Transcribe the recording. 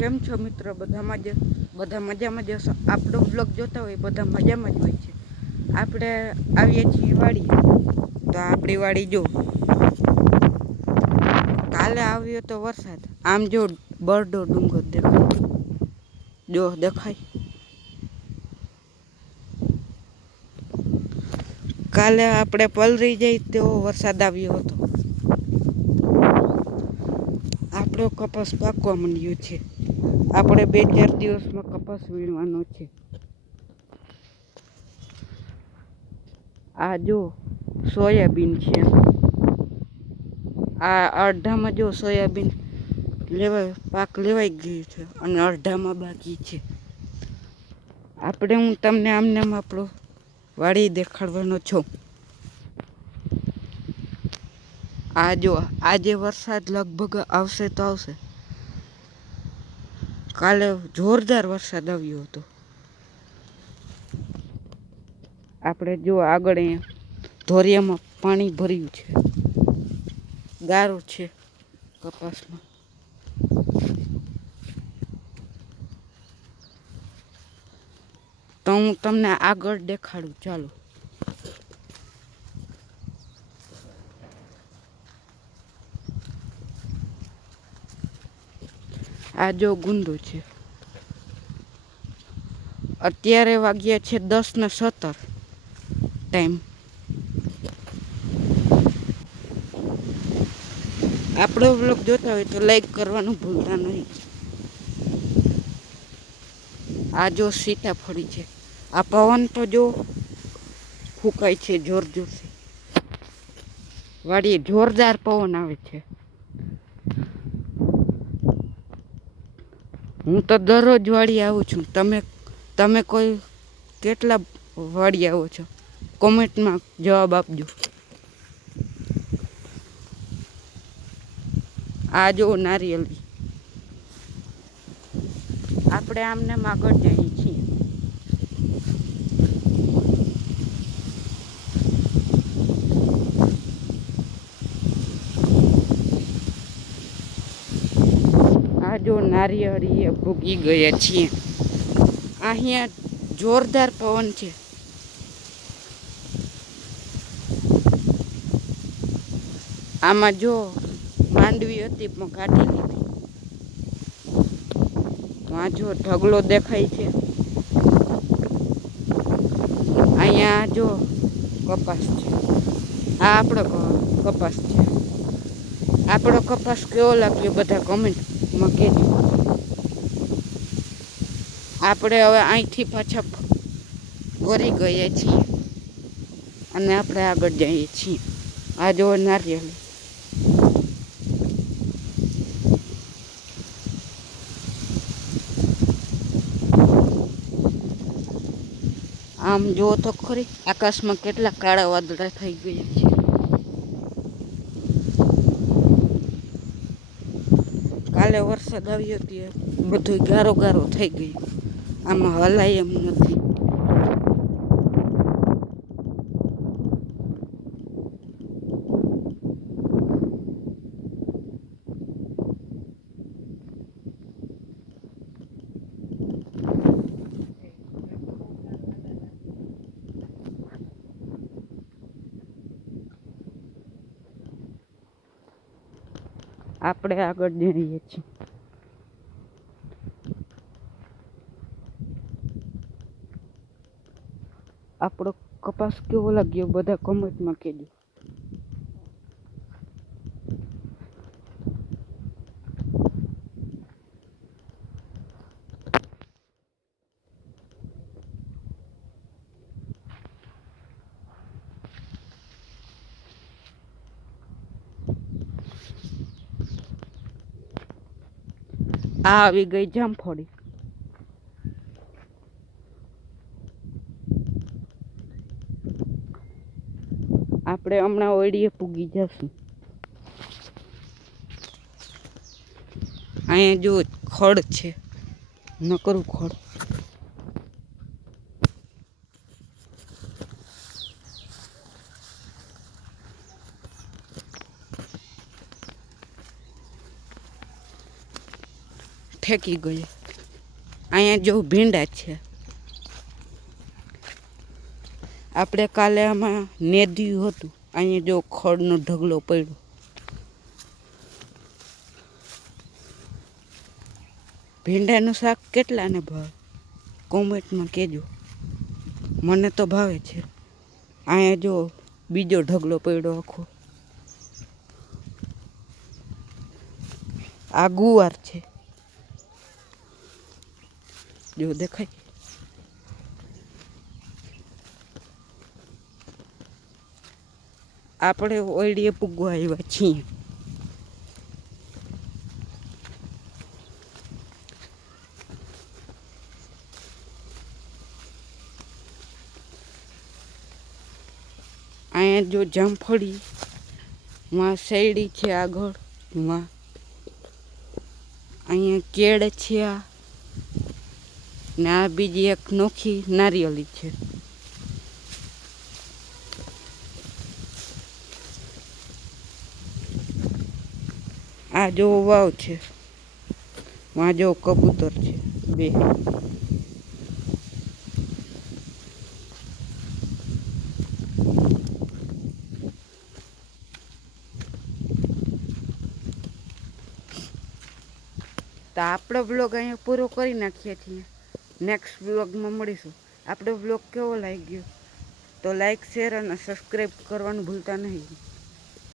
કેમ છો મિત્રો? બધા મજામાં જ હશો. આપણો બ્લોગ જોતા હોય બધા મજામાં જ હોય છે. આપણે આવીએ છીએ વાડી, તો આપણી વાડી જો કાલે આવ્યો તો વરસાદ. આમ જો બરડો ડુંગર દેખાય, જો દેખાય. કાલે આપણે પલરી જઈ તેવો વરસાદ આવ્યો હતો. આપણો કપાસ પાકવા માંડ્યો છે. આપણે 2-4 દિવસમાં કપાસ વીણવાનો છે. આ જો સોયાબીન છે. આ અડધામાં જો સોયાબીન પાક લેવાઈ ગયું છે અને અડધામાં બાકી છે. હું તમને આમનામ આપણો વાડી દેખાડવાનો છું. આ જો આજે વરસાદ લગભગ આવશે તો આવશે. કાલે જોરદાર વરસાદ આવ્યો હતો. આપણે જો આગળ અહીંયા ધોરિયામાં પાણી ભર્યું છે. ગારો છે કપાસમાં. તો હું તમને આગળ દેખાડું, ચાલો. આ જો ગુંદો છે. અત્યારે વાગ્યા છે 10:17 ટાઈમ. આપણો બ્લોગ જોતા હોય તો લાઈક કરવાનું ભૂલતા નહીં. આ જો સીતાફળી છે. આ પવન તો જો ફૂંકાય છે જોર જોરથી. વાડીએ જોરદાર પવન આવે છે. હું તો દરરોજ વાડી આવું છું. તમે કોઈ કેટલા વાડી આવો છો? કોમેન્ટમાં જવાબ આપજો. આ જો નારિયેળી. આપણે આમને આગળ જઈએ છીએ. આ જો નારિયેળી એ ભૂગી ગયા છીએ. અહીંયા જોરદાર પવન છે. આમાં જો માંડવી હતી પણ કાઢી લીધી. આ જો ઢગલો દેખાય છે. અહીંયા જો કપાસ છે. આ આપણો કપાસ છે. આપણો કપાસ કેવો લાગ્યો બધા કમેન્ટમાં કહેજો. આપણે હવે અહીંથી પાછા વળી ગયા છીએ અને આપણે આગળ જઈએ છીએ. આ જો નારિયેળ. આમ જો તો ખરી આકાશમાં કેટલા કાળા વાદળા થઈ ગયા છે. કાલે વરસાદ આવ્યો ત્યારે બધું ગારો ગારો થઈ ગયું. આમાં હલાય એમ નથી. આપણે આગળ જઈએ છીએ. આપણો કપાસ કેવો લાગ્યો બધા કમેન્ટમાં કહેજો. આ આવી ગઈ જામફળી. આપણે હમણાં ઓળીએ પૂગી જશું. અહીંયા જો ખડ છે, નકરું ખડ. ઠેકી ગયો. અહીંયા જો ભીંડા છે. આપણે કાલે આમાં નેદ્યું હતું. અહીંયા જો ખડનો ઢગલો પડ્યો. ભીંડાનું શાક કેટલાને ભાવે કોમેન્ટમાં કહેજો. મને તો ભાવે છે. અહીંયા જો બીજો ઢગલો પડ્યો આખો. આ ગુવાર છે, જો દેખાય. આપણે ઓયડીએ પૂગવા આવ્યા છીએ. અહીંયા જો જામફળી, માં શેરડી છે આગળ, માં અહીંયા કેળ છે આ, ને આ બીજી એક નોખી નારિયેળી છે. આ જો વાવ છે, માં જો કબૂતર છે બે. તો આપણો બ્લોગ અહીંયા પૂરો કરી નાખીએ છીએ. નેક્સ્ટ બ્લોગમાં મળીશું. આપણો બ્લોગ કેવો લાગ્યો તો લાઈક, શેર અને સબસ્ક્રાઈબ કરવાનું ભૂલતા નહીં.